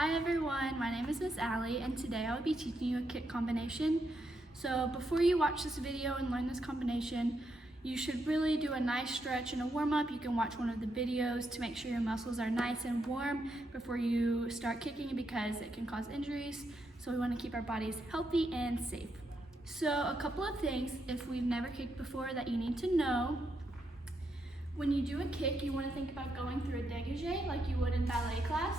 Hi everyone, my name is Miss Allie and today I will be teaching you a kick combination. So before you watch this video and learn this combination, you should really do a nice stretch and a warm-up. You can watch one of the videos to make sure your muscles are nice and warm before you start kicking because it can cause injuries. So we want to keep our bodies healthy and safe. So a couple of things, if we've never kicked before, that you need to know. When you do a kick, you want to think about going through a dégagé like you would in ballet class.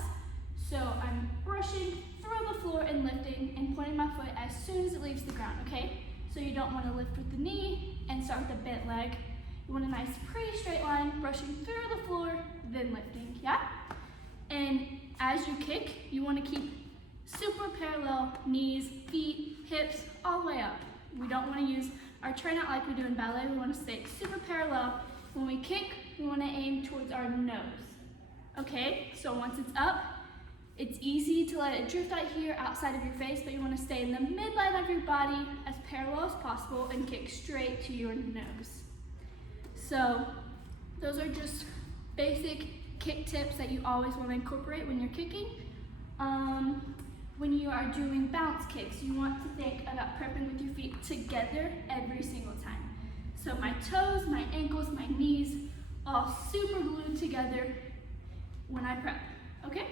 So I'm brushing through the floor and lifting and pointing my foot as soon as it leaves the ground, okay? So you don't want to lift with the knee and start with a bent leg. You want a nice pretty straight line, brushing through the floor, then lifting, yeah? And as you kick, you want to keep super parallel knees, feet, hips, all the way up. We don't want to use our turnout like we do in ballet. We want to stay super parallel. When we kick, we want to aim towards our nose. Okay, so once it's up, it's easy to let it drift out here outside of your face, but you want to stay in the midline of your body as parallel as possible and kick straight to your nose. So those are just basic kick tips that you always want to incorporate when you're kicking. When you are doing bounce kicks, you want to think about prepping with your feet together every single time. So my toes, my ankles, my knees, all super glued together when I prep, okay?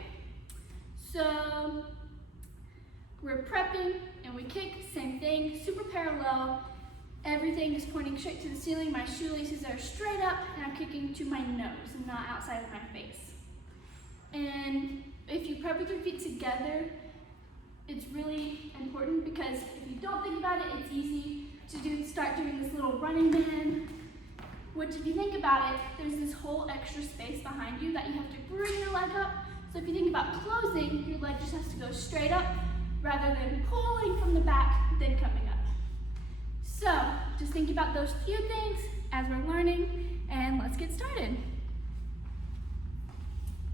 So we're prepping and we kick, same thing, super parallel. Everything is pointing straight to the ceiling. My shoelaces are straight up and I'm kicking to my nose and not outside of my face. And if you prep with your feet together, it's really important because if you don't think about it, it's easy to start doing this little running man, which if you think about it, there's this whole extra space behind you that you have to bring your leg up. So if you think about closing, your leg just has to go straight up rather than pulling from the back, then coming up. So just think about those few things as we're learning, and let's get started.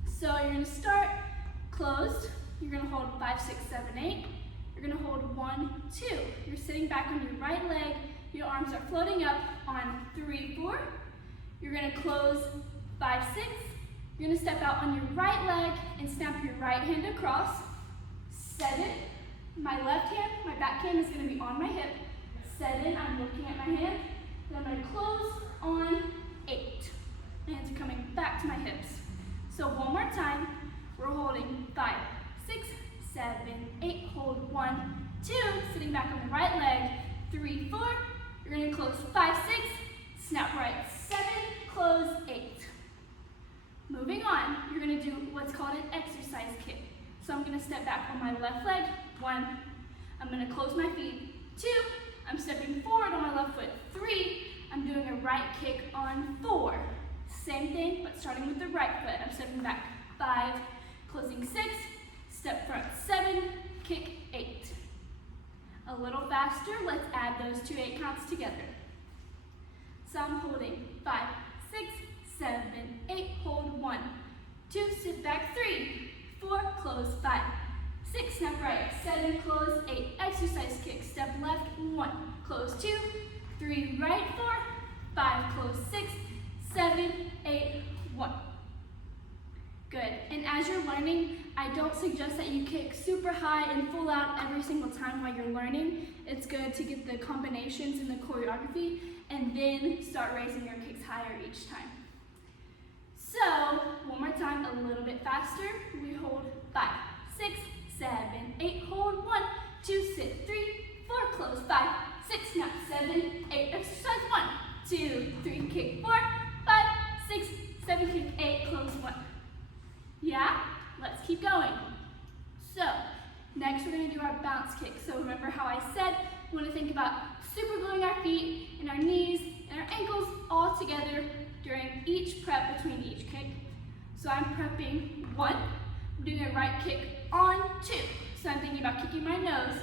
So you're gonna start closed. You're gonna hold 5, 6, 7, 8. You're gonna hold 1, 2. You're sitting back on your right leg. Your arms are floating up on 3, 4. You're gonna close 5, 6. You're gonna step out on your right leg and snap your right hand across. 7. My left hand, my back hand is gonna be on my hip. 7, I'm looking at my hand. Then I'm gonna close on 8. My hands are coming back to my hips. So one more time, we're holding 5, 6, 7, 8, hold 1, 2, sitting back on the right leg, 3, 4, you're gonna close 5, 6, snap right, 7, close 8. Moving on, you're gonna do what's called an exercise kick. So I'm gonna step back on my left leg, 1, I'm gonna close my feet, 2, I'm stepping forward on my left foot, 3, I'm doing a right kick on 4. Same thing, but starting with the right foot, I'm stepping back, 5, closing 6, step front, 7, kick 8. A little faster, let's add those 2 8 counts together. So I'm holding 5, 6, 7, 8, hold 1, 2, sit back 3, 4, close 5, 6, snap right, 7, close 8, exercise kick, step left 1, close 2, 3, right 4, 5, close 6, 7, 8, 1. Good, and as you're learning, I don't suggest that you kick super high and full out every single time while you're learning. It's good to get the combinations and the choreography and then start raising your kicks higher each time. So, one more time, a little bit faster. We hold 5, 6, 7, 8, hold 1, 2, sit 3, 4, close 5, 6, snap 7, 8, exercise 1, 2, 3, kick 4, 5, 6, 7, kick 8, close 1. Yeah? Let's keep going. So, next we're going to do our bounce kick. So remember how I said we want to think about super gluing our feet and our knees and our ankles all together during each prep between each kick. So I'm prepping 1, I'm doing a right kick on 2. So I'm thinking about kicking my nose.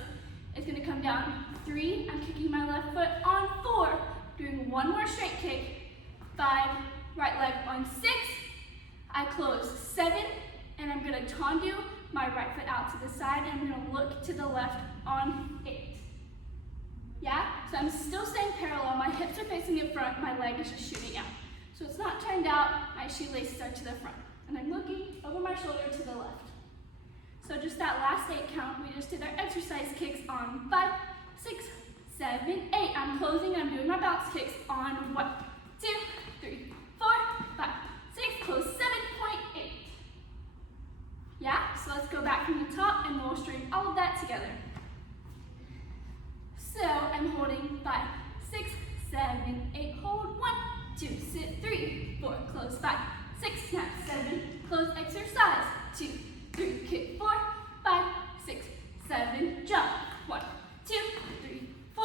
It's going to come down 3, I'm kicking my left foot on 4, doing 1 more straight kick, 5, right leg on 6, I close 7, and I'm gonna tendu my right foot out to the side, and I'm gonna look to the left on 8. Yeah? So I'm still staying parallel, my hips are facing in front, my leg is just shooting out. So it's not turned out, my shoelaces are to the front. And I'm looking over my shoulder to the left. So just that last 8 count, we just did our exercise kicks on 5, 6, 7, 8. I'm closing, I'm doing my bounce kicks on 1, 2, 3, 4, 5, 6, close 7.8. Yeah, so let's go back from the top and we'll string all of that together. So I'm holding 5, 6, 7, 8, hold 1, 2, sit 3, 4, close 5, 6, snap 7, close exercise 2, 3, kick 4, 5, 6, 7, jump 1, 2, 3, 4,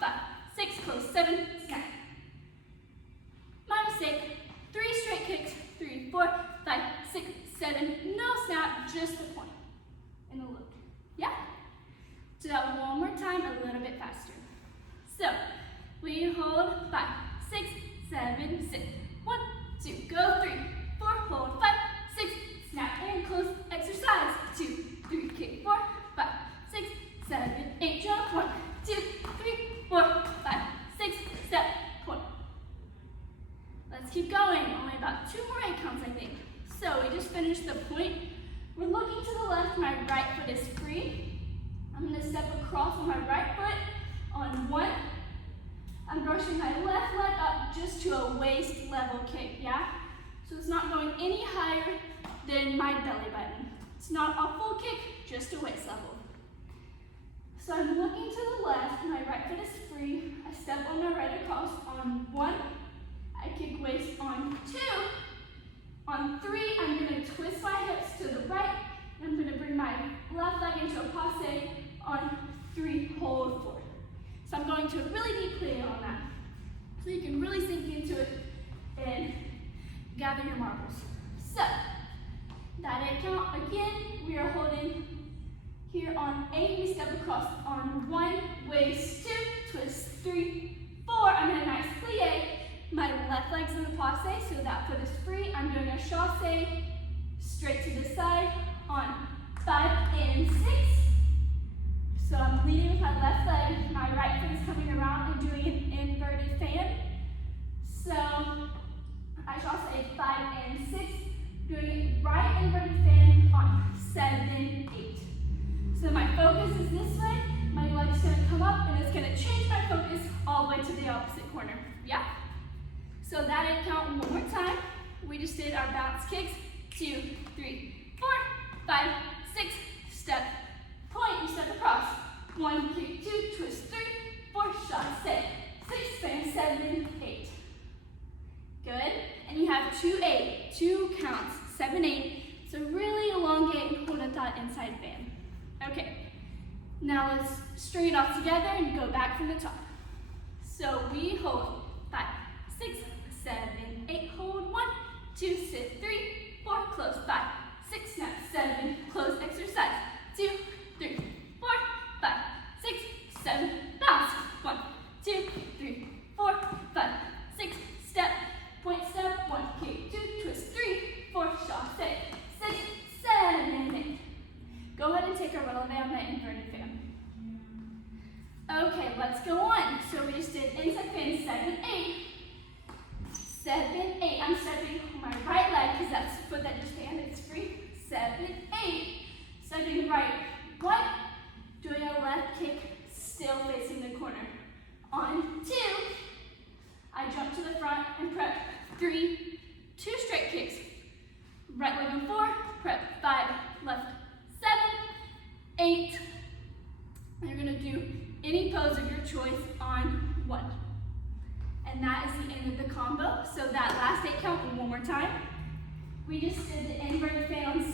5, 6, close 7, snap. My mistake. 3 straight kicks, 3, 4, 5, 6, 7, no snap, just a point in the loop. Yeah? Do that one more time, a little bit faster. So, we hold 5, 6, 7, sit. 1, 2, go 3, 4, hold 5, 6, snap and close exercise. 2, 3, kick 4, 5, 6, 7, 8, jump. 1, 2, 3, 4, 5, 6, step, point. Let's keep going. Only about 2 more 8 counts, I think. So we just finished the point. We're looking to the left. My right foot is free. I'm going to step across on my right foot on 1. I'm brushing my left leg up just to a waist level kick, yeah? So it's not going any higher than my belly button. It's not a full kick, just a waist level. So I'm looking to the left. My right foot is free. I step on my right across on 1. I kick waist on 2. On 3, I'm going to twist my hips to the right. And I'm going to bring my left leg into a passe on 3, hold 4. So I'm going to a really deep play on that. So you can really sink into it and gather your marbles. So, that 8 count, again, we are holding here on 8, we step across on 1, waist 2, twist 3, 4, I'm in a nice plie. My left leg's in the passe, so that foot is free. I'm doing a chasse, straight to the side on 5 and 6. So I'm leading with my left leg, my right foot is coming around and doing an inverted fan. So I chasse 5 and 6, doing right inverted fan on 7, 8. So my focus is this way, my leg's gonna come up and it's gonna change my focus all the way to the opposite corner, yeah? So that 8 count one more time. We just did our bounce kicks, 2, 3, 4, 5, 6, step, point, you step across. 1, kick, 2, twist 3, 4, chasse, 6, fan, 7, 8. Good, and you have 2, 8, 2 counts, 7, 8. So really elongate and hold at that inside fan. Okay, now let's string it off together and go back from the top. So we hold 5, 6, 7, 8, hold 1, 2, sit 3, 4, close 5, 6, snap 7, close exercise 2, 3, 4, 5, 6, 7, bounce 1, 2, 3, 4, 5, 6, step, point step 1, kick 2, twist 3, 4, chasse 6, 7, 8. Go ahead and take a releve on that inverted fan. Okay, let's go on. So we just did inside fan 7, 8. 7, 8. I'm stepping on my right leg because that's the foot that just handed is free. 7, 8. Stepping right 1. Doing a left kick, still facing the corner. On 2, I jump to the front and prep 3, 2 straight kicks. Right leg on 4, prep 5, left 7, 8. And you're going to do any pose of your choice on 1. And that is the end of the combo. So that last 8 count one more time. We just did the inverted fan on